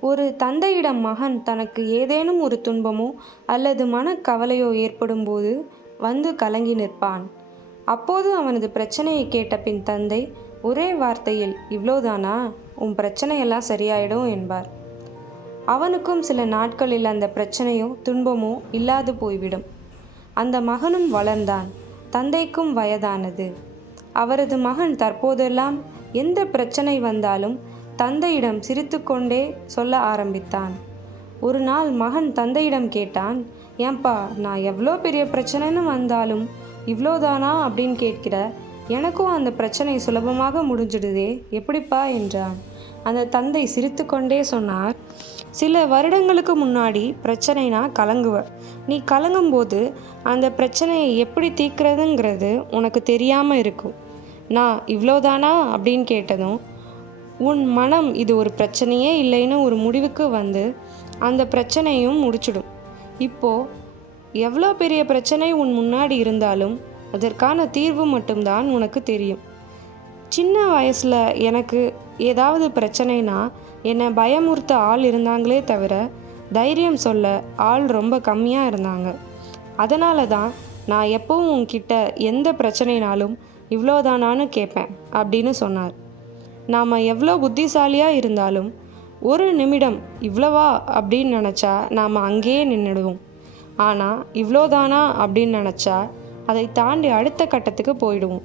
ஒரு தந்தையிடம் மகன் தனக்கு ஏதேனும் ஒரு துன்பமோ அல்லது மனக்கவலையோ ஏற்படும்போது வந்து கலங்கி நிற்பான். அப்போது அவனது பிரச்சனையை கேட்ட பின் தந்தை ஒரே வார்த்தையில், "இவ்வளோதானா? உன் பிரச்சனையெல்லாம் சரியாயிடும்" என்பார். அவனுக்கும் சில நாட்களில் அந்த பிரச்சனையோ துன்பமோ இல்லாது போய்விடும். அந்த மகனும் வளர்ந்தான். தந்தைக்கும் வயதானது. அவரது மகன் தற்போதெல்லாம் எந்த பிரச்சனை வந்தாலும் தந்தையிடம் சிரித்துக்கொண்டே சொல்ல ஆரம்பித்தான். ஒரு நாள் மகன் தந்தையிடம் கேட்டான், "ஏன்பா, நான் எவ்வளோ பெரிய பிரச்சனைன்னு வந்தாலும் இவ்வளோதானா அப்படின்னு கேட்கிற? எனக்கும் அந்த பிரச்சனை சுலபமாக முடிஞ்சிடுதே, எப்படிப்பா?" என்றான். அந்த தந்தை சிரித்துக்கொண்டே சொன்னார், "சில வருடங்களுக்கு முன்னாடி பிரச்சனைனா கலங்குவ. நீ கலங்கும்போது அந்த பிரச்சனையை எப்படி தீர்க்கிறதுங்கிறது உனக்கு தெரியாமல் இருக்கும். நான் இவ்வளோதானா அப்படின்னு கேட்டதும் உன் மனம் இது ஒரு பிரச்சனையே இல்லைன்னு ஒரு முடிவுக்கு வந்து அந்த பிரச்சனையும் முடிச்சிடும். இப்போ எவ்வளோ பெரிய பிரச்சனை உன் முன்னாடி இருந்தாலும் அதற்கான தீர்வு மட்டும்தான் உனக்கு தெரியும். சின்ன வயசில் எனக்கு ஏதாவது பிரச்சனைனா என்னை பயமுறுத்த ஆள் இருந்தாங்களே தவிர தைரியம் சொல்ல ஆள் ரொம்ப கம்மியாக இருந்தாங்க. அதனால தான் நான் எப்பவும் உன்கிட்ட எந்த பிரச்சனைனாலும் இவ்வளோதானான்னு கேட்பேன்" அப்படின்னு சொன்னார். நாம் எவ்வளோ புத்திசாலியாக இருந்தாலும் ஒரு நிமிடம் இவ்வளவா அப்படின்னு நினச்சா நாம் அங்கேயே நின்றுடுவோம். ஆனால் இவ்வளோதானா அப்படின்னு நினச்சா அதை தாண்டி அடுத்த கட்டத்துக்கு போயிடுவோம்.